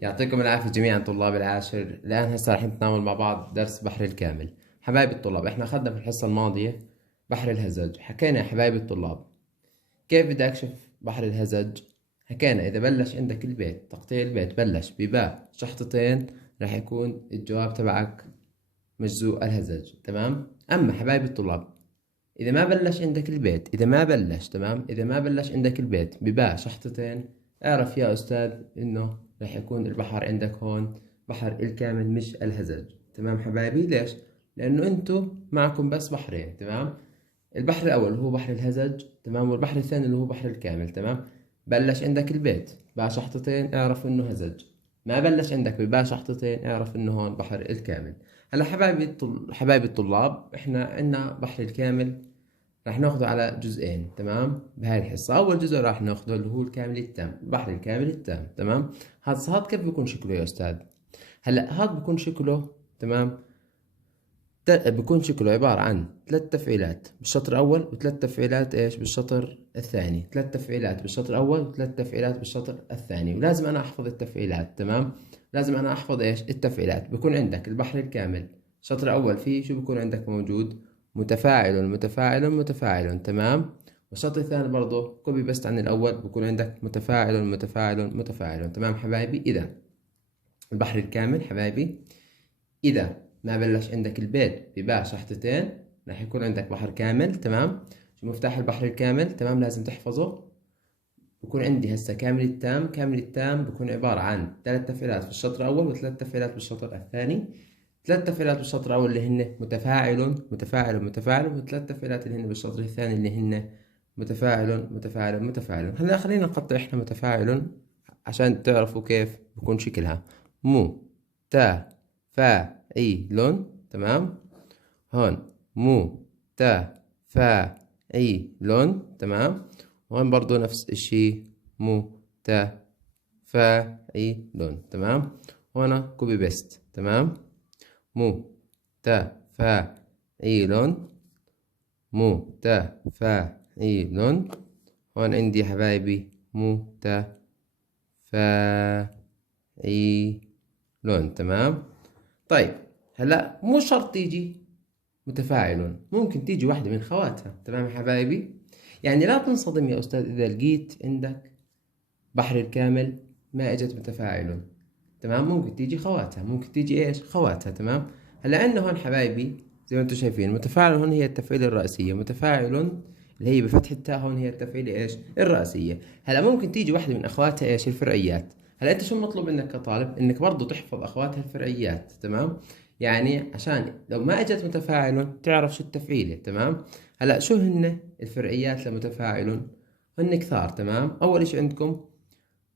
يعطيكم العافية جميعا طلاب العاشر. الآن هسه رح نتناول مع بعض درس بحر الكامل. حبايبي الطلاب، احنا أخذنا في الحصة الماضية بحر الهزج. حكينا يا حبايبي الطلاب كيف بدي أكشف بحر الهزج. حكينا إذا بلش عندك البيت، تقطيع البيت بلش بباء شحطتين، رح يكون الجواب تبعك مجزوء الهزج. تمام. أما حبايبي الطلاب، إذا ما بلش عندك البيت، إذا ما بلش تمام، إذا ما بلش عندك البيت بباء شحطتين، اعرف يا أستاذ إنه رح يكون البحر عندك هون بحر الكامل مش الهزج. تمام حبايبي. ليش؟ لأنه أنتو معكم بس بحرين. تمام. البحر الأول هو بحر الهزج، تمام، والبحر الثاني اللي هو بحر الكامل. تمام. بلش عندك البيت باء شحطتين، اعرف إنه هزج. ما بلش عندك بباء شحطتين، اعرف إنه هون بحر الكامل. هلا حبايبي الطلاب، إحنا عندنا بحر الكامل راح ناخده على جزئين. تمام. بهاي الحصة أول جزء راح ناخده اللي هو الكامل التام، البحر الكامل التام. تمام. هاد كيف بيكون شكله يا أستاذ؟ هلا هاد بيكون شكله تمام، بيكون شكله عبارة عن 3 تفعيلات بالشطر الأول، و3 تفعيلات إيش بالشطر الثاني. 3 تفعيلات بالشطر الأول، و3 تفعيلات بالشطر الثاني، ولازم أنا أحفظ التفعيلات. تمام. لازم أنا أحفظ إيش التفعيلات. بيكون عندك البحر الكامل الشطر الأول فيه شو بيكون عندك موجود؟ متفاعل متفاعل متفاعل. تمام. والشطر الثاني برضه كوبي بست عن الأول، بيكون عندك متفاعل متفاعل متفاعل. تمام حبايبي. إذا البحر الكامل حبايبي، إذا ما بلش عندك البيت بباء شحطتين، راح يكون عندك بحر كامل. تمام. شو مفتاح البحر الكامل؟ تمام، لازم تحفظه. بكون عندي هسه كامل التام. كامل التام بكون عبارة عن 3 تفعيلات في الشطر الأول، و3 تفعيلات بالشطر الثاني. 3 تفعيلات بالشطر الأول اللي هن متفاعل متفاعل متفاعل، و3 تفعيلات اللي هن بالشطر الثاني اللي هن متفاعل متفاعل متفاعل. هلا خلينا نقطع احنا متفاعل عشان تعرفوا كيف بكون شكلها. مو تا فا اي لون. تمام. هون مو تا فا اي لون. تمام. وهون برضو نفس الشي، مو تا فا اي لون. تمام. وهنا كوبي بيست. تمام. مو تا فا اي لون، مو تا فا اي لون. هون عندي حبايبي مو تا فا اي لون. تمام. طيب هلا مو شرط تيجي متفاعل، ممكن تيجي واحدة من خواتها. تمام يا حبايبي. يعني لا تنصدم يا أستاذ إذا لقيت عندك بحر الكامل ما إجت متفاعل. تمام. ممكن تيجي خواتها، ممكن تيجي إيش خواتها. تمام. هلا عندنا هون حبايبي زي ما انتم شايفين، متفاعل هون هي التفعيلة الرئيسية، متفاعل اللي هي بفتح التاء هون هي التفعيلة إيش الرئيسية. هلا ممكن تيجي واحدة من أخواتها إيش الفرعيات. هلا أنت شو المطلوب منك كطالب؟ إنك برضو تحفظ أخواتها الفرعيات. تمام. يعني عشان لو ما اجت متفاعل تعرف شو التفعيلة. تمام. هلا شو هن الفرعيات لمتفاعل؟ هن كثار. تمام. اول اشي عندكم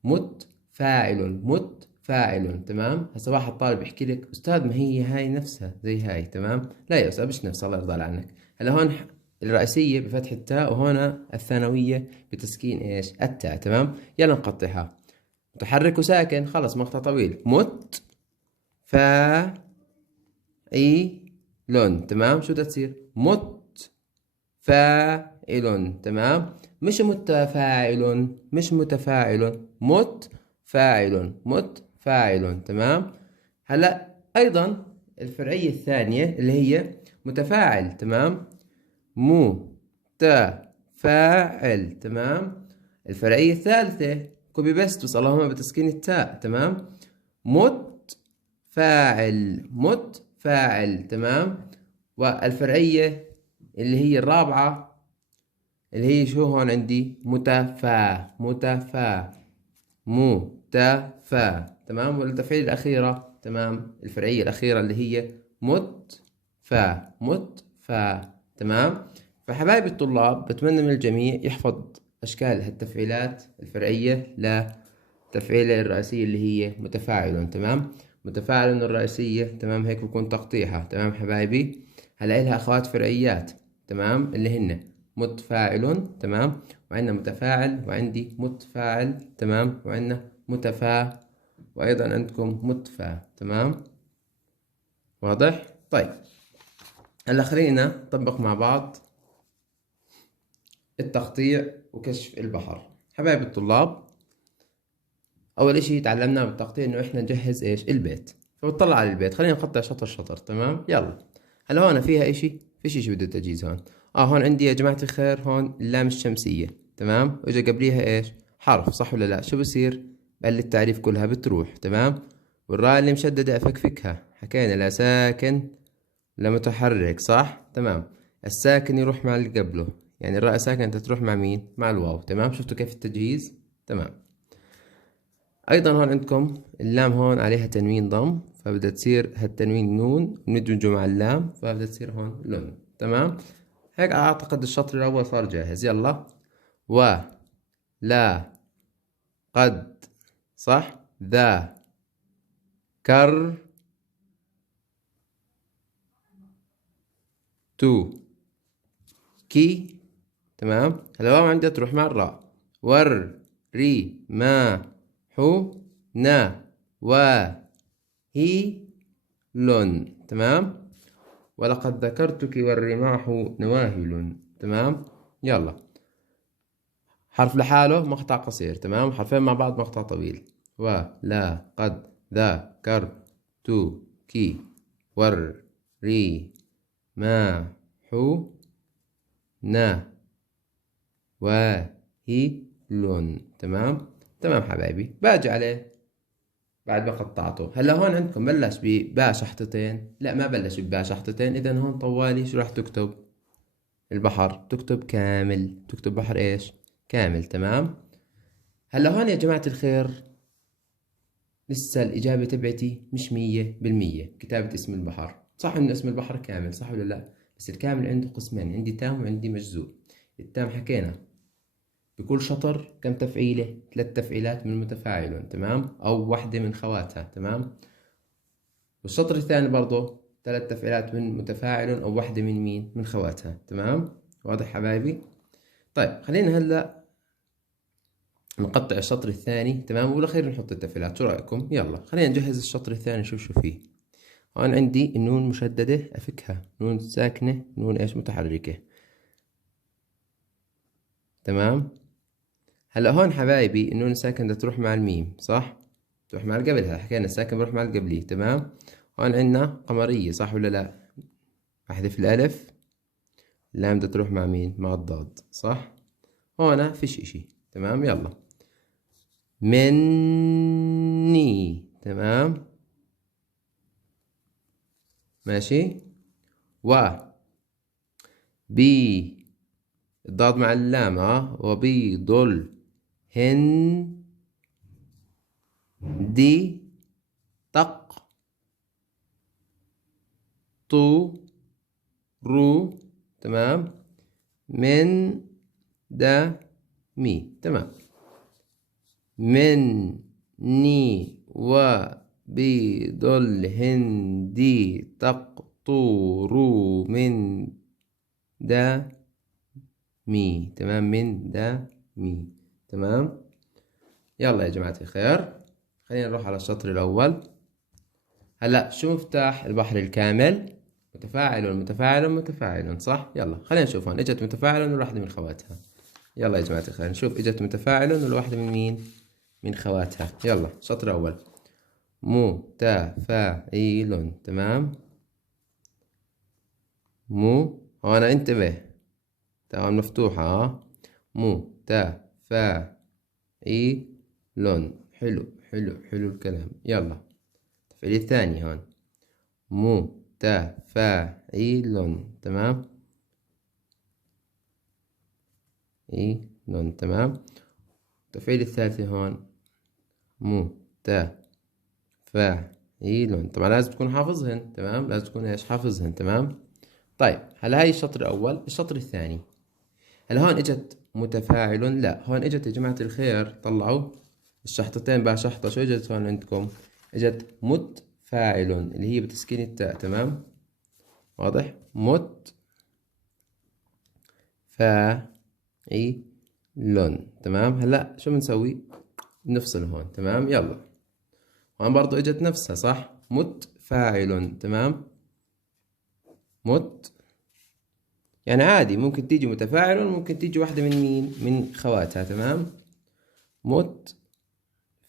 متفاعل متفاعل. تمام. هسه واحد طالب يحكي لك استاذ ما هي هاي نفسها زي هاي. تمام. لا يا استاذ مش نفسها، الله يرضى عنك. هلا هون الرئيسية بفتح التاء، وهنا الثانوية بتسكين ايش التاء. تمام. يلا نقطعها. متحرك وساكن، خلص مقطع طويل. مت فا اي لون. تمام. شو بدها تصير؟ متفاعل. تمام. مش متفاعل، مش متفاعل، متفاعل متفاعل. تمام. هلا ايضا الفرعية الثانية اللي هي متفاعل. تمام. متفاعل. تمام. الفرعية الثالثة كوبي بيست بس اللهم بتسكين التاء. تمام. متفاعل متفاعل. تمام. والفرعية اللي هي الرابعة اللي هي شو هون عندي؟ متفا متفا متفا. تمام. والتفعيل الأخيرة تمام، الفرعية الأخيرة اللي هي متفا متفا. تمام. فحبايبي الطلاب بتمنى من الجميع يحفظ أشكال التفعيلات الفرعية للتفعيلة الرئيسية اللي هي متفاعل. تمام. متفاعل الرئيسية. تمام. هيك بكون تقطيعها. تمام حبايبي. هلا إلها أخوات فرعيات. تمام. اللي هن متفاعل. تمام. وعندنا متفاعل، وعندي متفاعل. تمام. وعندنا متفا، وأيضا عندكم متفا. تمام. واضح؟ طيب هلا خلينا نطبق مع بعض التقطيع وكشف البحر. حبايب الطلاب اول اشي تعلمناه بالتقطيع انه احنا نجهز ايش البيت. فبتطلع على البيت، خلينا نقطع شطر شطر. تمام يلا. هلا هون فيها اشي، فيش اشي بده تجهيز هون. هون عندي يا جماعة الخير هون اللام الشمسية. تمام، واجا قبليها ايش حرف، صح ولا لا؟ شو بصير؟ بقل التعريف كلها بتروح. تمام. والراء اللي مشددة افكفكها، حكينا لا ساكن لا متحرك، صح؟ تمام. الساكن يروح مع اللي قبله، يعني الراء ساكن انت تروح مع مين؟ مع الواو. تمام، شفتوا كيف التجهيز؟ تمام. ايضا هون عندكم اللام هون عليها تنوين ضم، فبدها تصير هالتنوين نون ندمجه مع اللام، فبدها تصير هون لون. تمام. هيك اعتقد الشطر الاول صار جاهز. يلا. و لا قد، صح؟ ذا كر تو كي. تمام. هلا الواو عندها تروح مع الراء. ور ري ما حو نا و هي لون. تمام. ولقد ذكرتك والرماح نواهل. تمام. يلا. حرف لحاله مقطع قصير، تمام. حرفين مع بعض مقطع طويل. ولا قد ذكرتك ور ري ما حو نا وهي لون. تمام. تمام حبايبي، باجي عليه بعد ما قطعته. هلا هون عندكم بلش بباء شحطتين؟ لا ما بلش بباء شحطتين. اذا هون طوالي شو راح تكتب؟ البحر. تكتب كامل، تكتب بحر ايش؟ كامل. تمام. هلا هون يا جماعة الخير لسه الإجابة تبعتي مش 100% كتابة اسم البحر. صح إنه اسم البحر كامل، صح ولا لا؟ بس الكامل عنده قسمين، عندي تام وعندي مجزوء. التام حكينا بكل شطر كم تفعيلة؟ 3 تفعيلات من متفاعل. تمام، أو واحدة من خواتها. تمام. والشطر الثاني برضه 3 تفعيلات من متفاعل أو واحدة من مين؟ من خواتها. تمام. واضح حبايبي؟ طيب خلينا هلا نقطع الشطر الثاني. تمام، وبالأخير نحط التفعيلات. شو رأيكم؟ يلا خلينا نجهز الشطر الثاني نشوف شو فيه. هون عندي النون مشددة أفكها، نون ساكنة، نون إيش متحركة. تمام. هلا هون حبايبي النون الساكنة بدها تروح مع الميم، صح؟ تروح مع القبلها، حكينا الساكن بروح مع القبلي. تمام. هون عندنا قمرية، صح ولا لا؟ أحذف الألف. اللام بدها تروح مع مين؟ مع الضاد، صح؟ هون فيش إشي. تمام. يلا. مني. تمام. ماشي. و بي الضاد مع اللام، وبيض دي تق تو رو. تمام. من دا مي. تمام. من ني وبيض الهندي تقطر من دا مي. تمام، من دا مي. تمام. يلا يا جماعة الخير خلينا نروح على الشطر الأول. هلا شو مفتاح البحر الكامل؟ متفاعل متفاعل متفاعل، صح؟ يلا خلينا نشوف. هون اجت متفاعل والواحدة من خواتها. يلا يا جماعة الخير نشوف اجت متفاعل والواحدة من مين؟ من خواتها. يلا الشطر الأول. متفاعل. تمام. هون انتبه، تمام مفتوحة. متفاعل. حلو حلو حلو الكلام. يلا التفعيل الثاني هون. متفاعل. تمام. تمام. التفعيل الثالث هون. متفاعل. طبعا لازم تكون حافظهن. تمام، لازم تكون ايش؟ حافظهن. تمام. طيب هلا هاي الشطر الأول. الشطر الثاني هلا هون اجت متفاعل، لا هون اجت يا جماعة الخير طلعوا الشحطتين بقى شحطة. شو اجت هون عندكم؟ اجت متفاعل اللي هي بتسكين التاء. تمام، واضح؟ تمام. هلا شو بنسوي؟ بنفصل هون. تمام. يلا هون برضو اجت نفسها، صح؟ متفاعل. تمام. يعني عادي ممكن تيجي متفاعل وممكن تيجي واحدة من مين؟ من خواتها. تمام.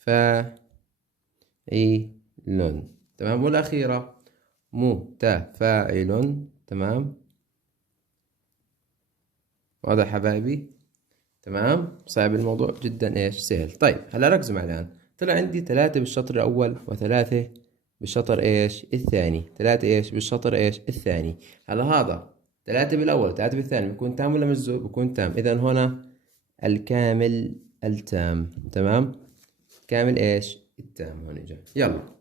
تمام. والأخيرة متفاعل. تمام. واضح حبايبي؟ تمام. صعب الموضوع جدا ايش سهل. طيب هلا ركزوا معي الآن. طلع عندي 3 بالشطر الأول و3 بالشطر ايش الثاني. 3 ايش بالشطر ايش الثاني. هلا هذا 3 بالأول و3 بالثاني بيكون تام ولا مجزوء؟ بيكون تام. إذا هنا الكامل التام. تمام. كامل ايش التام. هون اجا. يلا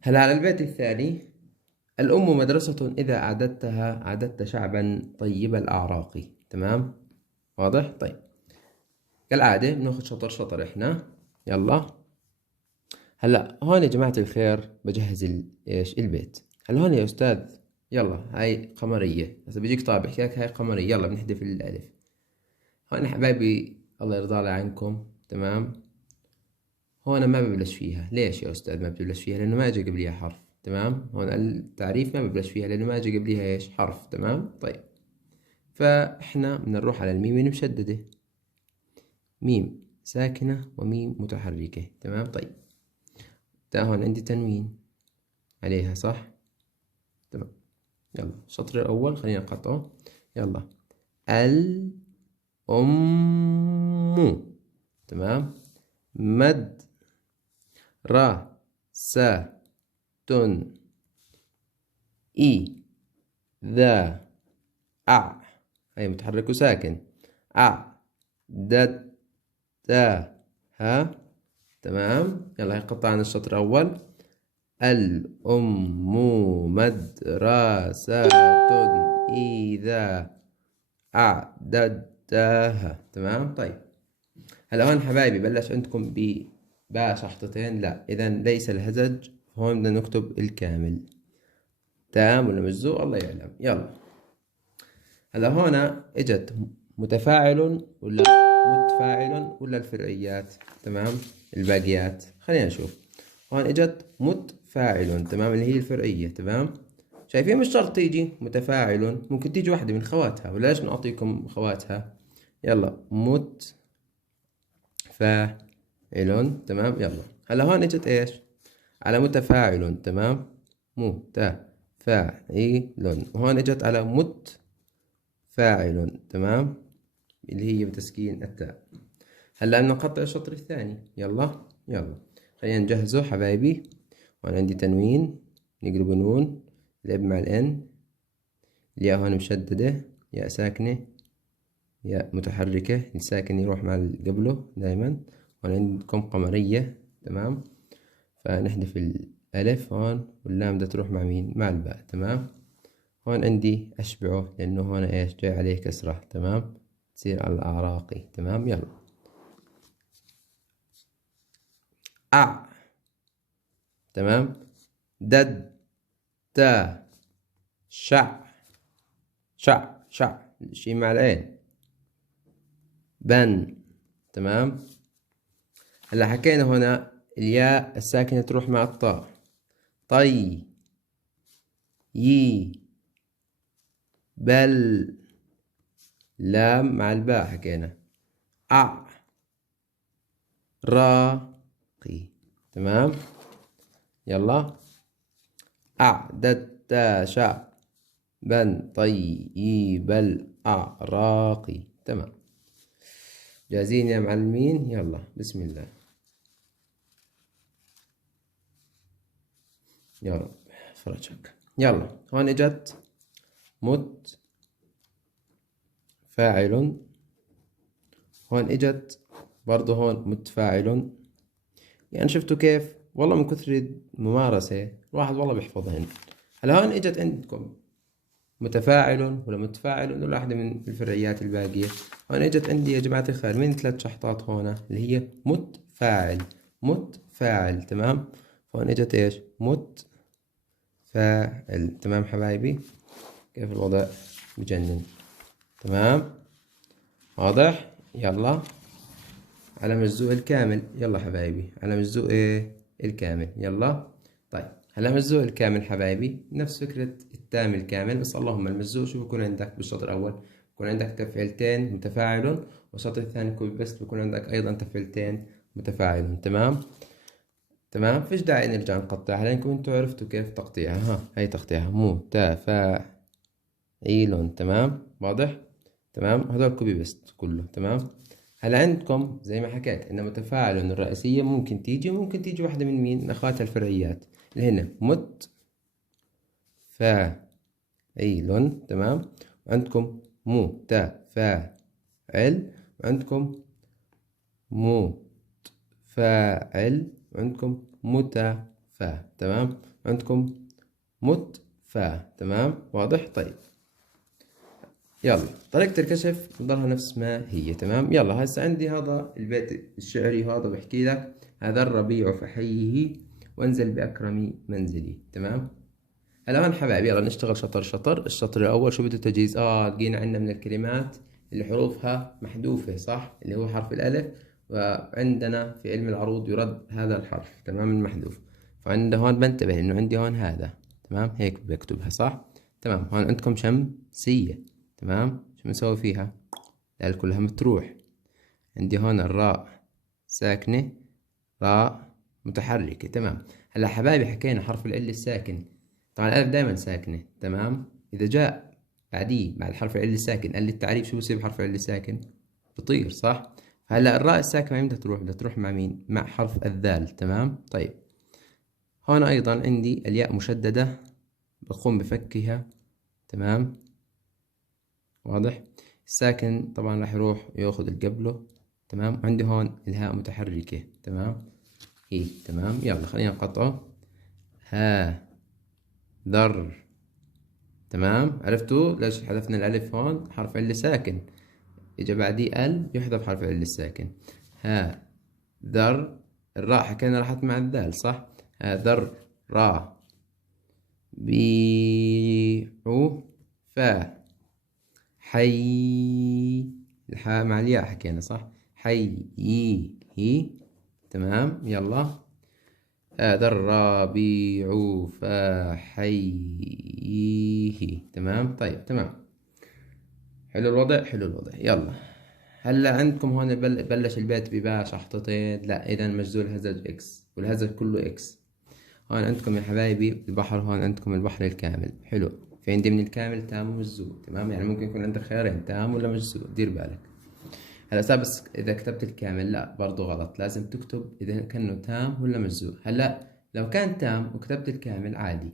هلا على البيت الثاني. الأم مدرسة إذا أعددتها أعددت شعبا طيب الأعراق. تمام. واضح؟ طيب كالعادة بناخد شطر شطر إحنا. يلا هلا هون يا جماعة الخير بجهز إيش البيت. هلا هون يا أستاذ يلا هاي قمرية. هسا بيجيك طابع بحكي لك هاي قمرية. يلا بنحذف الألف. هون حبايبي الله يرضى عنكم. تمام. هون ما ببلش فيها. ليش يا أستاذ ما ببلش فيها؟ لأنه ما إجا قبليها حرف. تمام. هون التعريف ما ببلش فيها لأنه ما إجا قبليها إيش حرف. تمام. طيب فإحنا بدنا نروح على الميم المشددة. ميم ساكنة وميم متحركة. تمام. طيب تاء هون عندي تنوين عليها صح. تمام. يلا الشطر الأول خلينا نقطعه. يلا الأم. تمام. مد را سا تن إي ذا أع. هاي متحرك وساكن. أع دد تا ها. تمام. يلا هي قطعنا الشطر الأول. الأم مدرسة إذا أعددتها. تمام. طيب هلا هون حبايبي بلش عندكم باء شحطتين. لا إذا ليس الهزج. هون بدنا نكتب الكامل. تام ولا مجزوء الله يعلم. يلا هلا هون اجت متفاعل ولا متفاعل ولا الفرعيات. تمام. الباقيات خلينا نشوف. هون اجت متفاعل. تمام اللي هي الفرعية. تمام. شايفين مش شرط تيجي متفاعل. ممكن تيجي واحدة من خواتها. ولا ليش نعطيكم خواتها. يلا متفاعل. تمام. يلا هلا هون اجت ايش على متفاعل. تمام. متفاعل. وهون اجت على متفاعل. تمام اللي هي بتسكين التاء. هلا بدنا نقطع الشطر الثاني. يلا خلينا نجهزه حبايبي. وأنا عندي تنوين نقلب نون. لعب مع الإن. الياء هون مشددة. ياء ساكنة. ياء متحركة. الساكن يروح مع قبله دايما. وأنا عندكم قمرية. تمام. فنحذف الألف هون واللام بدها تروح مع مين مع الباء. تمام. هون عندي أشبعه لأنه هون إيش جاي عليه كسرة. تمام. تصير على الأعراقي. تمام. يلا أع. تمام. دد تا شع شي مع العين. بن. تمام. هلا حكينا هنا الياء الساكنة تروح مع الطاء. طي يي بل. لام مع الباء حكينا. أع راقي. تمام. يلا أعددت شع بن طيب الأعراق. تمام. جاهزين يا معلمين. يلا بسم الله. يا رب فرجك. يلا هون اجت متفاعل. هون اجت برضه هون متفاعل. يعني شفتوا كيف والله من كثر الممارسة الواحد والله بيحفظهن. هلا هون اجت عندكم متفاعل ولا متفاعل ولا واحدة من الفرعيات الباقية. هون اجت عندي يا جماعة الخير من 3 شحطات هون اللي هي متفاعل. تمام. هون اجت ايش متفاعل. تمام حبايبي كيف الوضع بجنن. تمام. واضح. يلا على مجزوء الكامل. يلا حبايبي على مجزوء الكامل. يلا طيب هلا مجزوء الكامل حبايبي نفس فكرة التام الكامل بس اللهم المجزوء شو بكون عندك بالشطر الأول بكون عندك تفعيلتين متفاعل والشطر الثاني بس بكون عندك أيضا تفعيلتين متفاعل. تمام. تمام، فيش داعي نرجع نقطعها لأنكم انتوا عرفتوا كيف تقطيعها. ها، هي تقطيعها متفاعل. تمام، واضح. تمام، هذول كوبي بيست كله. تمام. هلا عندكم زي ما حكيت ان متفاعل الرئيسية ممكن تيجي واحدة من مين؟ من اخواتها الفرعيات اللي هنا متفاعل. تمام. وعندكم متفاعل، وعندكم متفاعل، وعندكم متفا. تمام. عندكم متفا. تمام، واضح. طيب يلا، طريقة الكشف بتضلها نفس ما هي. تمام. يلا هسه عندي هذا البيت الشعري، هذا بحكي لك: هذا الربيع فحيه وانزل بأكرم منزلي. تمام. هلا هون حبايبي يلا نشتغل شطر شطر. الشطر الأول شو بده تجهيز؟ لقينا عندنا من الكلمات اللي حروفها محذوفة، صح؟ اللي هو حرف الألف، وعندنا في علم العروض يرد هذا الحرف. تمام، المحذوف. فعند هون بنتبه إنه عندي هون هذا. تمام، هيك بكتبها، صح؟ تمام. هون عندكم شمسية. تمام، شو بنسوي فيها؟ لأن كلها متروح. عندي هون الراء ساكنة، راء متحركة. تمام. هلا حبايبي حكينا حرف العلة الساكن، طبعا الألف دائما ساكنة. تمام. إذا جاء بعديه بعد حرف العلة الساكن قال لي التعريف، شو بصير بحرف العلة الساكن؟ بطير، صح؟ هلا الراء الساكنة وين بدها تروح؟ بدها تروح مع مين؟ مع حرف الذال. تمام. طيب هون أيضا عندي الياء مشددة، بقوم بفكها. تمام، واضح. الساكن طبعا راح يروح ياخذ اللي قبله. تمام. عندي هون الهاء متحركة. تمام، هي. تمام. يلا خلينا نقطعه. ها ذر. تمام، عرفتوا ليش حذفنا الألف هون؟ حرف علة ساكن، إجا بعديه يحذف حرف العلة الساكن. ها ذر. الراء حكينا راحت مع الذال، صح؟ ها ذر را بيعو فا حي. الحاء مع الياء حكينا، صح؟ حي هي. تمام. يلا هذا الربيع فحيه. تمام. طيب تمام، حلو الوضع، حلو الوضع. يلا هلا عندكم هون بلش البيت بباء شحطتين، لا اذا مجذول هزج اكس، والهزج كله اكس. هون عندكم يا حبايبي البحر، هون عندكم البحر الكامل. حلو، في عندي من الكامل تام ومجزول. تمام، يعني ممكن يكون عندك خيارين، تام ولا مجزول، دير بالك. هلا بس اذا كتبت الكامل لا برضو غلط، لازم تكتب اذا كانه تام ولا مجزوء. هلا لو كان تام وكتبت الكامل عادي،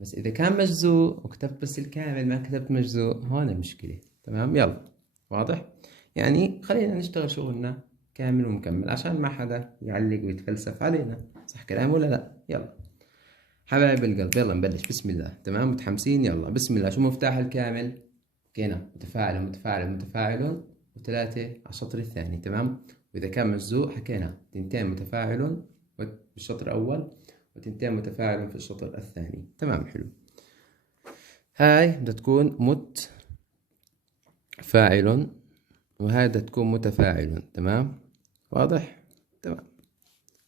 بس اذا كان مجزوء وكتبت بس الكامل ما كتبت مجزوء، هون المشكلة. تمام. يلا واضح. يعني خلينا نشتغل شغلنا كامل ومكمل عشان ما حدا يعلق ويتفلسف علينا، صح كلام ولا لا؟ يلا حبايب القلب يلا نبلش. بسم الله. تمام، متحمسين؟ يلا بسم الله. شو مفتاح الكامل؟ كينا متفاعل متفاعل متفاعل وثلاثة على الشطر الثاني. تمام. وإذا كان مجزوء حكينا تنتين متفاعل بالشطر الأول وتنتين متفاعل في الشطر الثاني. تمام، حلو. هاي بدها تكون متفاعل وهاي بدها تكون متفاعل. تمام، واضح. تمام،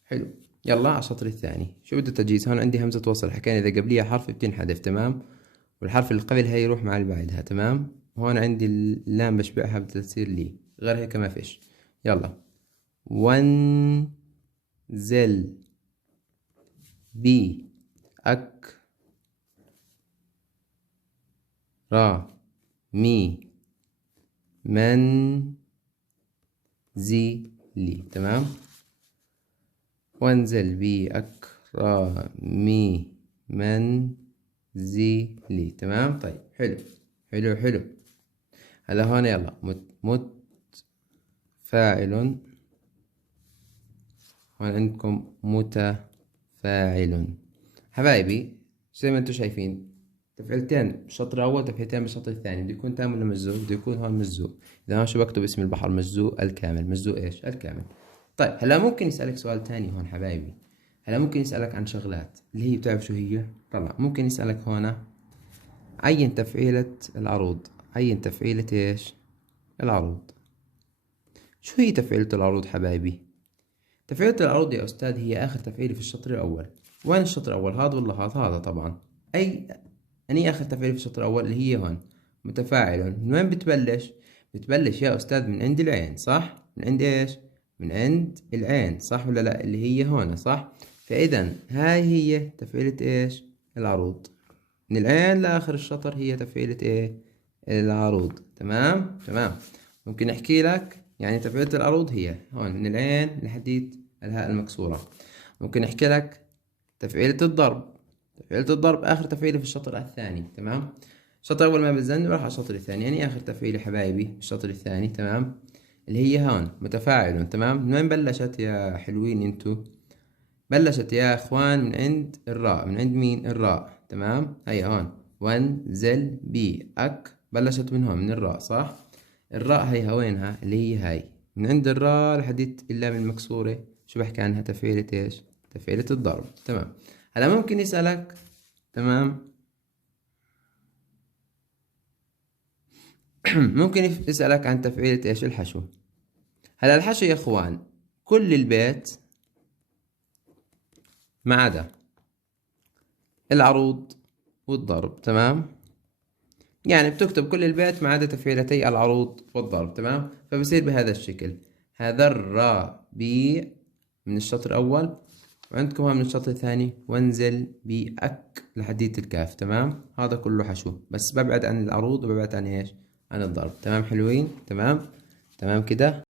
حلو. يلا على الشطر الثاني شو بده تجهيز؟ هون عندي همزة وصل، حكينا إذا قبليها حرف بتنحذف. تمام، والحرف اللي قبلها يروح مع اللي بعدها. تمام. هون عندي اللام بشبعها بدها تصير لي، غير هيك ما فيش. يلا وانزل بي أك را مي من زي لي. تمام، وانزل بي أكرمي منزلي. تمام. طيب حلو حلو حلو. هلا هون يلا متفاعل، هون عندكم متفاعل. حبايبي زي ما انتم شايفين تفعيلتين بالشطر الأول، تفعيلتين بالشطر الثاني. بده يكون تام ولا مجزوء؟ بده يكون هون مجزوء. إذا هون شو بكتب؟ اسم البحر مجزوء الكامل. مجزوء إيش؟ الكامل. طيب هلا ممكن يسألك سؤال تاني هون حبايبي. هلا ممكن يسألك عن شغلات اللي هي بتعرف شو هي؟ طلع ممكن يسألك هون عين تفعيلة العروض. عين تفعيلة إيش؟ العروض. شو هي تفعيلة العروض حبايبي؟ تفعيلة العروض يا أستاذ هي آخر تفعيلة في الشطر الأول. وين الشطر الأول؟ هذا ولا هذا طبعا. أني آخر تفعيلة في الشطر الأول اللي هي هون متفاعل. من وين بتبلش؟ بتبلش يا أستاذ من عند العين، صح؟ من عند إيش؟ من عند العين، صح ولا لا؟ اللي هي هون، صح؟ فإذا هاي هي تفعيلة إيش؟ العروض. من العين لآخر الشطر هي تفعيلة إيه؟ العروض. تمام؟ تمام. ممكن أحكي لك يعني تفعيلة العروض هي هون من العين لحديت الهاء المكسورة. ممكن أحكي لك تفعيلة الضرب. تفعيلة الضرب آخر تفعيلة في الشطر الثاني. تمام؟ الشطر أول ما بتزن بروح على الشطر الثاني، يعني آخر تفعيلة حبايبي الشطر الثاني. تمام؟ اللي هي هون متفاعل. تمام؟ من وين بلشت يا حلوين انتو؟ بلشت يا اخوان من عند الراء. من عند مين؟ الراء. تمام؟ هيا هون وانزل بي اك، بلشت من هون من الراء، صح؟ الراء هيها وينها؟ اللي هي هاي من عند الراء لحديت اللام المكسورة. شو بحكي عنها؟ تفعيلة ايش؟ تفعيلة الضرب. تمام. هلا ممكن يسألك، تمام، ممكن يسألك عن تفعيلة ايش؟ الحشو. هلا الحشو يا اخوان كل البيت ما عدا العروض والضرب. تمام؟ يعني بتكتب كل البيت ما عدا تفعيلتي العروض والضرب. تمام؟ فبصير بهذا الشكل. هذا الربيع من الشطر الأول، وعندكم من الشطر الثاني وانزل بأك لحديت الكاف. تمام؟ هذا كله حشو، بس ببعد عن العروض وببعد عن ايش؟ عن الضرب. تمام حلوين؟ تمام؟ تمام كده.